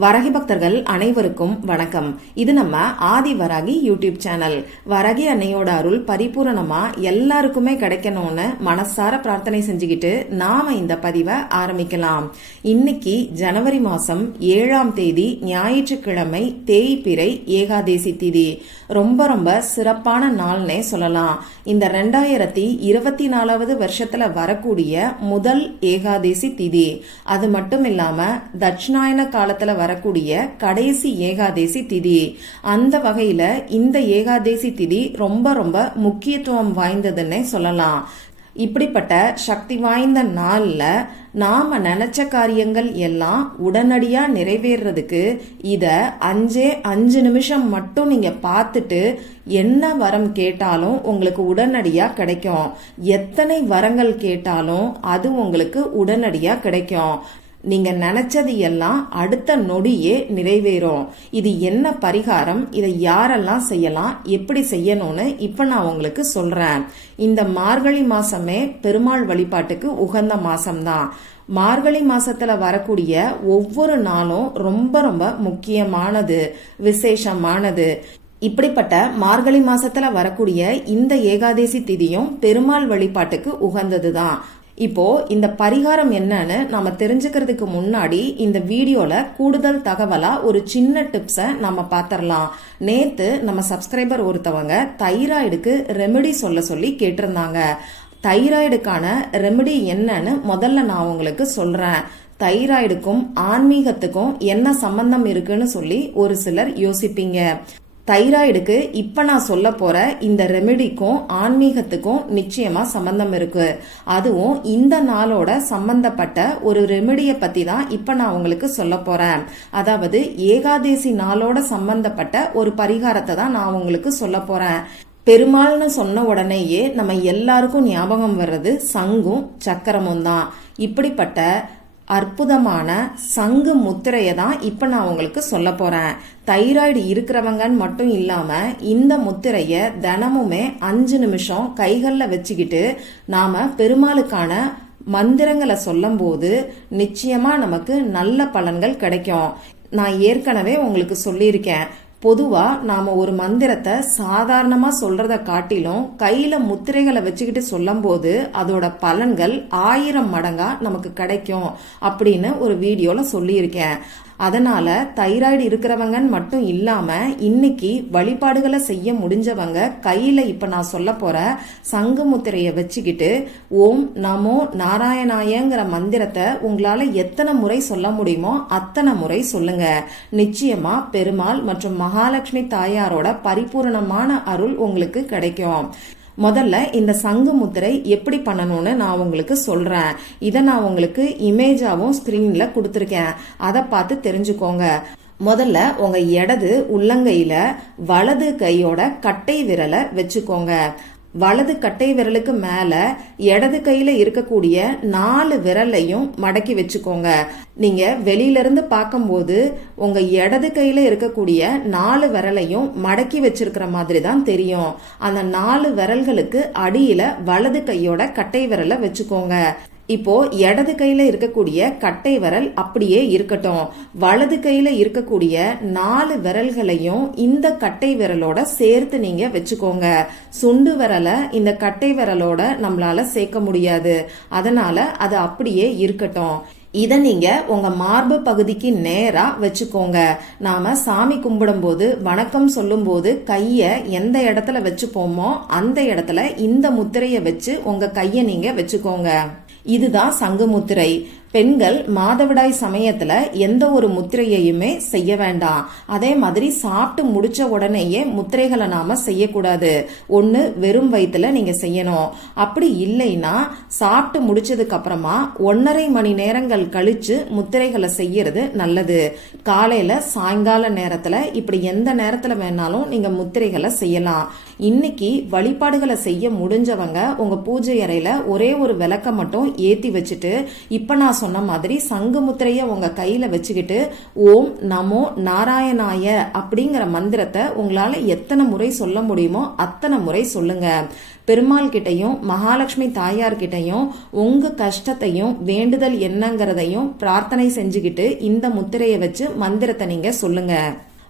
வரகி பக்தர்கள் அனைவருக்கும் வணக்கம். இது நம்ம ஆதி வரகி யூடியூப் சேனல். வரகி அன்னையோட அருள் பரிபூரணமா எல்லாருக்குமே கிடைக்கணும்னு மனசார பிரார்த்தனை செஞ்சுக்கிட்டு நாம இந்த பதிவை ஆரம்பிக்கலாம். இன்னைக்கு ஜனவரி மாசம் ஏழாம் தேதி ஞாயிற்றுக்கிழமை தேய்பிறை ஏகாதேசி திதி. ரொம்ப ரொம்ப சிறப்பான நாள்னே சொல்லலாம். இந்த ரெண்டாயிரத்தி இருபத்தி நாலாவது வருஷத்துல வரக்கூடிய முதல் ஏகாதேசி திதி. அது மட்டும் இல்லாம தட்சிணாயன காலத்துல வரக்கூடிய கடைசி ஏகாதேசி திதி. அந்த வகையில இந்த ஏகாதேசி திதி ரொம்ப ரொம்ப முக்கியத்துவம் வாய்ந்ததுன்னே சொல்லலாம். இப்படிப்பட்ட சக்தி வாய்ந்த நாளில் நாம நினைச்ச காரியங்கள் எல்லாம் உடனடியா நிறைவேறதுக்கு இத அஞ்சே அஞ்சு நிமிஷம் மட்டும் நீங்க பார்த்துட்டு என்ன வரம் கேட்டாலும் உங்களுக்கு உடனடியா கிடைக்கும். எத்தனை வரங்கள் கேட்டாலும் அது உங்களுக்கு உடனடியா கிடைக்கும். நீங்க நினைச்சது எல்லாம் அடுத்த நொடியே நிறைவேறும். இது என்ன பரிகாரம்? இதை யாரெல்லாம் செய்யலாம்? எப்படி செய்யணும்னு இப்ப நான் உங்களுக்கு சொல்றேன். இந்த மார்கழி மாசமே பெருமாள் வழிபாட்டுக்கு உகந்த மாசம்தான். மார்கழி மாசத்துல வரக்கூடிய ஒவ்வொரு நாளும் ரொம்ப ரொம்ப முக்கியமானது விசேஷமானது. இப்படிப்பட்ட மார்கழி மாசத்துல வரக்கூடிய இந்த ஏகாதேசி திதியும் பெருமாள் வழிபாட்டுக்கு உகந்ததுதான். இப்போ இந்த பரிகாரம் என்னன்னு நாம தெரிஞ்சுக்கிறதுக்கு முன்னாடி இந்த வீடியோல கூடுதல் தகவலா ஒரு சின்ன டிப்ஸ நம்ம பாத்திரலாம். நேத்து நம்ம சப்ஸ்கிரைபர் ஒருத்தவங்க தைராய்டுக்கு ரெமெடி சொல்ல சொல்லி கேட்டிருந்தாங்க. தைராய்டுக்கான ரெமெடி என்னன்னு முதல்ல நான் உங்களுக்கு சொல்றேன். தைராய்டுக்கும் ஆன்மீகத்துக்கும் என்ன சம்பந்தம் இருக்குன்னு சொல்லி ஒரு சிலர் யோசிப்பீங்க. தைராய்டுக்கு இப்போ நான் சொல்ல போற இந்த ரெமெடிக்கும் ஆன்மீகத்துக்கும் நிச்சயமா சம்பந்தம் இருக்கு. அதுவும் இந்த நாளோட சம்பந்தப்பட்ட ஒரு ரெமெடியை பத்தி தான் இப்போ நான் உங்களுக்கு சொல்ல போறேன். அதாவது ஏகாதேசி நாளோட சம்பந்தப்பட்ட ஒரு பரிகாரத்தை தான் நான் உங்களுக்கு சொல்ல போறேன். பெருமாள்னு சொன்ன உடனேயே நம்ம எல்லாருக்கும் ஞாபகம் வர்றது சங்கும் சக்கரமும் தான். இப்படிப்பட்ட அற்புதமான சங்கு முத்திரையை தான் இப்போ நான் உங்களுக்கு சொல்ல போகிறேன் தைராய்டு இருக்கிறவங்கன்னு மட்டும் இல்லாமல் இந்த முத்திரையை தினமுமே அஞ்சு நிமிஷம் கைகளில் வச்சுக்கிட்டு நாம் பெருமாளுக்கான மந்திரங்களை சொல்லும்போது நிச்சயமாக நமக்கு நல்ல பலன்கள் கிடைக்கும். நான் ஏற்கனவே உங்களுக்கு சொல்லியிருக்கேன். பொதுவா நாம ஒரு மந்திரத்தை சாதாரணமா சொல்றத காட்டிலும் கையில முத்திரைகளை வச்சுக்கிட்டு சொல்லும் போது அதோட பலன்கள் ஆயிரம் மடங்கா நமக்கு கிடைக்கும் அப்படின்னு ஒரு வீடியோல சொல்லியிருக்கேன். அதனால தைராய்டு இருக்கிறவங்கன்னு மட்டும் இல்லாம இன்னைக்கு வழிபாடுகளை செய்ய முடிஞ்சவங்க கையில இப்ப நான் சொல்ல போற சங்கு முத்திரைய வச்சுக்கிட்டு ஓம் நமோ நாராயணாயங்கிற மந்திரத்தை உங்களால எத்தனை முறை சொல்ல முடியுமோ அத்தனை முறை சொல்லுங்க. நிச்சயமா பெருமாள் மற்றும் மகாலட்சுமி தாயாரோட பரிபூரணமான அருள் உங்களுக்கு கிடைக்கும். முதல்ல இந்த சங்கு முத்திரை எப்படி பண்ணணும்னு நான் உங்களுக்கு சொல்றேன். இதை நான் உங்களுக்கு இமேஜாவும் ஸ்கிரீன்ல கொடுத்துருக்கேன். அதை பார்த்து தெரிஞ்சுக்கோங்க. முதல்ல உங்க இடது உள்ளங்கையில வலது கையோட கட்டை விரலை வச்சுக்கோங்க. வலது கட்டை விரலுக்கு மேல இடது கையில இருக்கக்கூடிய நாலு விரலையும் மடக்கி வச்சுக்கோங்க. நீங்க வெளியில இருந்து பார்க்கும்போது உங்க இடது கையில இருக்கக்கூடிய நாலு விரலையும் மடக்கி வச்சிருக்கிற மாதிரி தான் தெரியும். அந்த நாலு விரல்களுக்கு அடியில வலது கையோட கட்டை விரலை வச்சுக்கோங்க. இப்போ இடது கையில இருக்கக்கூடிய கட்டை விரல் அப்படியே இருக்கட்டும். வலது கையில இருக்கக்கூடிய நாலு விரல்களையும் இந்த கட்டை விரலோட சேர்த்து நீங்க வச்சுக்கோங்க. சுண்டு விரலை இந்த கட்டை விரலோட நம்மளால சேர்க்க முடியாது. அதனால அது அப்படியே இருக்கட்டும். இதை நீங்க உங்க மார்பு பகுதிக்கு நேரா வச்சுக்கோங்க. நாம சாமி கும்பிடும் போது வணக்கம் சொல்லும் போது கைய எந்த இடத்துல வச்சுப்போமோ அந்த இடத்துல இந்த முத்திரைய வச்சு உங்க கைய நீங்க வச்சுக்கோங்க. இதுதான் சங்கமுத்திரை. பெண்கள் மாதவிடாய் சமயத்துல எந்த ஒரு முத்திரையையுமே செய்ய வேண்டாம். அதே மாதிரி சாப்பிட்டு முடிச்ச உடனேயே முத்திரைகளை நாம செய்யக்கூடாது. ஒன்னு வெறும் வயிற்றுல நீங்க செய்யணும். அப்படி இல்லைன்னா சாப்பிட்டு முடிச்சதுக்கு அப்புறமா ஒன்னரை மணி நேரங்கள் கழிச்சு முத்திரைகளை செய்யறது நல்லது. காலையில சாயங்கால நேரத்துல இப்படி எந்த நேரத்துல வேணாலும் நீங்க முத்திரைகளை செய்யலாம். இன்னைக்கு வழிபாடுகளை செய்ய முடிஞ்சவங்க உங்க பூஜை அறையில ஒரே ஒரு விளக்க மட்டும் ஏத்தி வச்சுட்டு இப்ப நான் சொன்ன மாதிரி சங்கு முத்திரைய உங்க கையில வச்சுக்கிட்டு ஓம் நமோ நாராயணாய அப்படிங்கிற மந்திரத்தை உங்களால எத்தனை முறை சொல்ல முடியுமோ அத்தனை முறை சொல்லுங்க. பெருமாள் கிட்டையும் மகாலட்சுமி தாயார் கிட்டையும் உங்க கஷ்டத்தையும் வேண்டுதல் என்னங்கிறதையும் பிரார்த்தனை செஞ்சுக்கிட்டு இந்த முத்திரையை வச்சு மந்திரத்தை நீங்க சொல்லுங்க.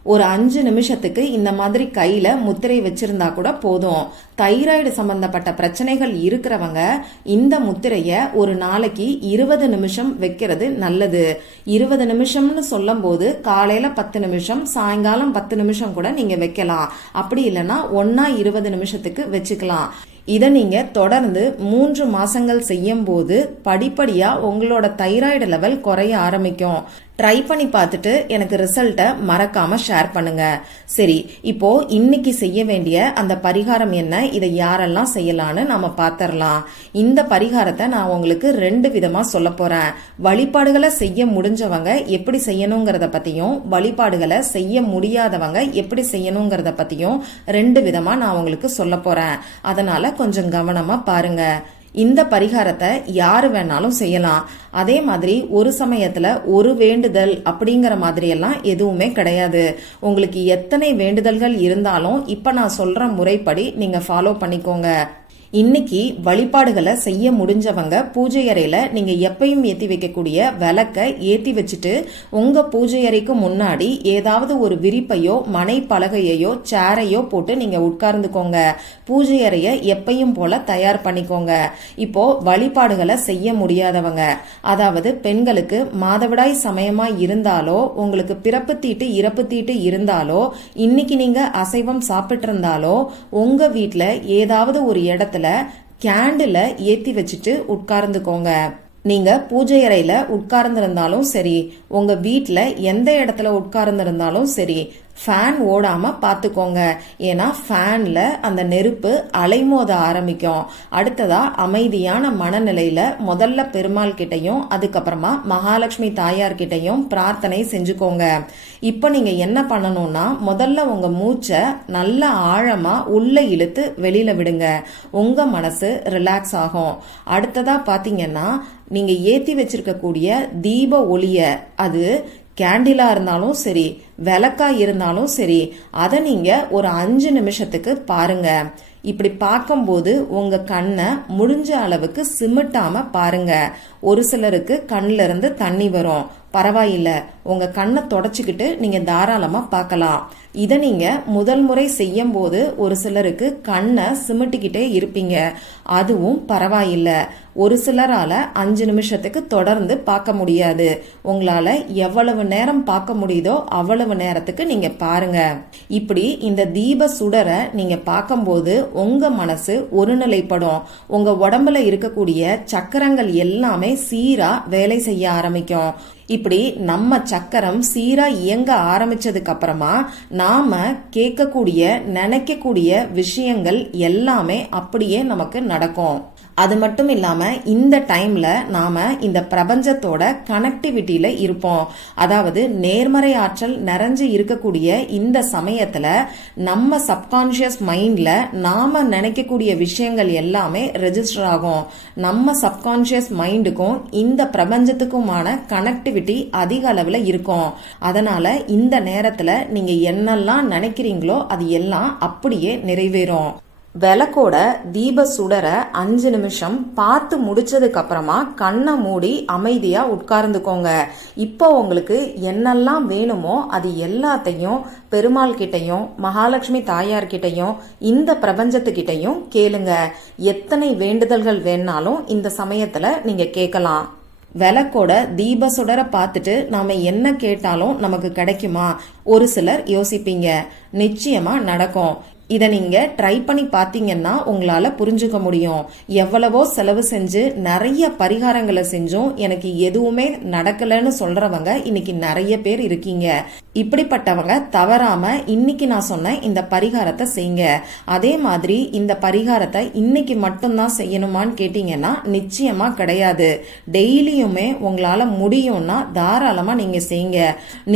ஒரு அஞ்சு நிமிஷத்துக்கு இந்த மாதிரி கையில முத்திரை வச்சிருந்தா கூட போதும். தைராய்டு சம்பந்தப்பட்ட பிரச்சனைகள் இருக்கிறவங்க இந்த முத்திரைய ஒரு நாளைக்கு இருபது நிமிஷம் வைக்கிறது நல்லது. இருபது நிமிஷம்னு சொல்லும் போது காலையில பத்து நிமிஷம் சாயங்காலம் பத்து நிமிஷம் கூட நீங்க வைக்கலாம். அப்படி இல்லைன்னா ஒன்னா இருபது நிமிஷத்துக்கு வச்சுக்கலாம். இதை நீங்க தொடர்ந்து மூன்று மாசங்கள் செய்யும் போது படிப்படியா உங்களோட தைராய்டு லெவல் குறைய ஆரம்பிக்கும். ட்ரை பண்ணி பார்த்துட்டு எனக்கு ரிசல்ட்டை மறக்காம ஷேர் பண்ணுங்க. சரி இப்போ இன்னைக்கு செய்ய வேண்டிய அந்த பரிகாரம் என்ன? இதை யாரெல்லாம் செய்யலான்னு நாம பாத்திரலாம். இந்த பரிகாரத்தை நான் உங்களுக்கு ரெண்டு விதமா சொல்ல போறேன். வழிபாடுகளை செய்ய முடிஞ்சவங்க எப்படி செய்யணுங்கிறத பத்தியும் வழிபாடுகளை செய்ய முடியாதவங்க எப்படி செய்யணுங்கிறத பத்தியும் ரெண்டு விதமா நான் உங்களுக்கு சொல்ல போறேன். அதனால கொஞ்சம் கவனமா பாருங்க. இந்த பரிகாரத்தை யாரு வேணாலும் செய்யலாம். அதே மாதிரி ஒரு சமயத்துல ஒரு வேண்டுதல் அப்படிங்கிற மாதிரி எல்லாம் எதுவுமே கிடையாது. உங்களுக்கு எத்தனை வேண்டுதல்கள் இருந்தாலும் இப்ப நான் சொல்ற முறைப்படி நீங்க ஃபாலோ பண்ணிக்கோங்க. இன்னைக்கு வழிபாடுகளை செய்ய முடிஞ்சவங்க பூஜை அறையில நீங்க எப்பயும் ஏத்தி வைக்கக்கூடிய விளக்க ஏத்தி வச்சுட்டு உங்க பூஜை அறைக்கு முன்னாடி ஏதாவது ஒரு விரிப்பையோ மனை பலகையையோ சேரையோ போட்டு நீங்க உட்கார்ந்துக்கோங்க. பூஜை அறைய எப்பயும் போல தயார் பண்ணிக்கோங்க. இப்போ வழிபாடுகளை செய்ய முடியாதவங்க. அதாவது பெண்களுக்கு மாதவிடாய் சமயமா இருந்தாலோ உங்களுக்கு பிறப்பு தீட்டு இறப்பு தீட்டு இருந்தாலோ இன்னைக்கு நீங்க அசைவம் சாப்பிட்டு இருந்தாலோ உங்க வீட்டுல ஏதாவது ஒரு இடத்துல கேண்டில ஏத்தி வச்சுட்டு உட்கார்ந்துக்கோங்க. நீங்க பூஜை அறையில உட்கார்ந்திருந்தாலும் சரி உங்க வீட்டுல எந்த இடத்துல உட்கார்ந்திருந்தாலும் சரி ஃபேன் ஓடாமல் பார்த்துக்கோங்க ஏன்னா ஃபேனில் அந்த நெருப்பு அலைமோத ஆரம்பிக்கும். அடுத்ததாக அமைதியான மனநிலையில் முதல்ல பெருமாள் கிட்டையும் அதுக்கப்புறமா மகாலட்சுமி தாயார் கிட்டையும் பிரார்த்தனை செஞ்சுக்கோங்க. இப்போ நீங்கள் என்ன பண்ணணும்னா முதல்ல உங்கள் மூச்சை நல்ல ஆழமாக உள்ளே இழுத்து வெளியில் விடுங்க. உங்கள் மனசு ரிலாக்ஸ் ஆகும். அடுத்ததாக பார்த்தீங்கன்னா நீங்கள் ஏற்றி வச்சிருக்கக்கூடிய தீப ஒளியை அது கேண்டிலா இருந்தாலும் சரி விளக்கா இருந்தாலும் சரி அதை நீங்க ஒரு அஞ்சு நிமிஷத்துக்கு பாருங்க. இப்படி பார்க்கும்போது உங்க கண்ணை முடிஞ்ச அளவுக்கு சிமிட்டாம பாருங்க. ஒரு சிலருக்கு கண்ணுல இருந்து தண்ணி வரும். பரவாயில்ல. உங்க கண்ணை தொடச்சிக்கிட்டு நீங்க தாராளமா பார்க்கலாம். இதை நீங்க முதல் முறை செய்யும் போது ஒரு சிலருக்கு கண்ணை சிமிட்டிக்கிட்டே இருப்பீங்க. அதுவும் பரவாயில்ல. ஒரு சிலரால அஞ்சு நிமிஷத்துக்கு தொடர்ந்து பார்க்க முடியாது. உங்களால எவ்வளவு நேரம் பார்க்க முடியுதோ அவ்வளவு நேரத்துக்கு நீங்க பாருங்க. இப்படி இந்த தீப சுடரை நீங்க பார்க்கும்போது உங்க மனசு ஒருநிலைப்படும். உங்க உடம்புல இருக்கக்கூடிய சக்கரங்கள் எல்லாமே சீரா வேலை செய்ய ஆரம்பிக்கும். இப்படி நம்ம சக்கரம் சீரா இயங்க ஆரம்பிச்சதுக்கு அப்புறமா நாம கேட்கக்கூடிய நினைக்கக்கூடிய விஷயங்கள் எல்லாமே அப்படியே நமக்கு நடக்கும். அது மட்டும் இல்லாம இந்த டைம்ல நாம இந்த பிரபஞ்சத்தோட கனெக்டிவிட்டியில இருப்போம். அதாவது நேர்மறை ஆற்றல் நிறைஞ்சு இருக்கக்கூடிய இந்த சமயத்துல நம்ம சப்கான்சியஸ் மைண்ட்ல நாம நினைக்கக்கூடிய விஷயங்கள் எல்லாமே ரெஜிஸ்டர் ஆகும். நம்ம சப்கான்சியஸ் மைண்டுக்கும் இந்த பிரபஞ்சத்துக்குமான கனெக்டிவிட்டி அதிக அளவில் இருக்கும். அதனால இந்த நேரத்துல நீங்க என்னெல்லாம் நினைக்கிறீங்களோ அது எல்லாம் அப்படியே நிறைவேறும். விளக்கோட தீப சுடர அஞ்சு நிமிஷம் பார்த்து முடிச்சதுக்கு அப்புறமா கண்ணை மூடி அமைதியா உட்கார்ந்துக்கோங்க. இப்போ உங்களுக்கு என்னெல்லாம் வேணுமோ அது எல்லாத்தையும் பெருமாள் கிட்டையும் மகாலட்சுமி தாயார் கிட்டையும் இந்த பிரபஞ்சத்துக்கிட்டையும் கேளுங்க. எத்தனை வேண்டுதல்கள் வேணாலும் இந்த சமயத்துல நீங்க கேட்கலாம். விளக்கோட தீப சுடர பார்த்துட்டு நாம என்ன கேட்டாலும் நமக்கு கிடைக்குமா? ஒரு சிலர் யோசிப்பீங்க. நிச்சயமா நடக்கும். இதை நீங்கள் ட்ரை பண்ணி பார்த்தீங்கன்னா உங்களால் புரிஞ்சுக்க முடியும். எவ்வளவோ செலவு செஞ்சு நிறைய பரிகாரங்களை செஞ்சும். எனக்கு எதுவுமே நடக்கலைன்னு சொல்கிறவங்க இன்னைக்கு நிறைய பேர் இருக்கீங்க. இப்படிப்பட்டவங்க தவறாமல் இன்னைக்கு நான் சொன்ன இந்த பரிகாரத்தை செய்யுங்க. அதே மாதிரி இந்த பரிகாரத்தை இன்னைக்கு மட்டும்தான் செய்யணுமான்னு கேட்டிங்கன்னா நிச்சயமாக கிடையாது. டெய்லியுமே உங்களால் முடியும்னா தாராளமாக நீங்கள் செய்யுங்க.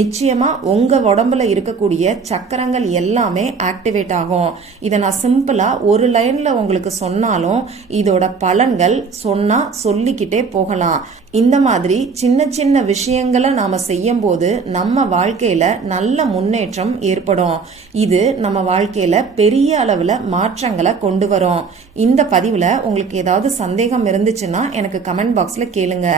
நிச்சயமாக உங்கள் உடம்புல இருக்கக்கூடிய சக்கரங்கள் எல்லாமே ஆக்டிவேட் ஆகும். இதை நான் சிம்பிளா ஒரு லைன்ல உங்களுக்கு சொன்னாலும் இதோட பலன்கள் சொன்னா சொல்லிக்கிட்டே போகலாம். இந்த மாதிரி சின்ன சின்ன விஷயங்களை நாம செய்யும் போது நம்ம வாழ்க்கையில நல்ல முன்னேற்றம் ஏற்படும். இது நம்ம வாழ்க்கையில பெரிய அளவுல மாற்றங்களை கொண்டு வரும். இந்த பதிவுல உங்களுக்கு ஏதாவது சந்தேகம் இருந்துச்சுன்னா எனக்கு கமெண்ட் பாக்ஸ்ல கேளுங்க.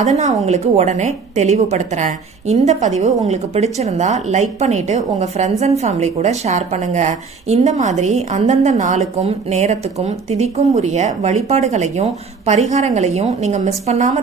அதை நான் உங்களுக்கு உடனே தெளிவுபடுத்துறேன். இந்த பதிவு உங்களுக்கு பிடிச்சிருந்தா லைக் பண்ணிட்டு உங்க ஃப்ரெண்ட்ஸ் அண்ட் ஃபேமிலி கூட ஷேர் பண்ணுங்க. இந்த மாதிரி அந்தந்த நாளுக்கும் நேரத்துக்கும் திதிக்கும் உரிய வழிபாடுகளையும் பரிகாரங்களையும் நீங்க மிஸ் பண்ணாம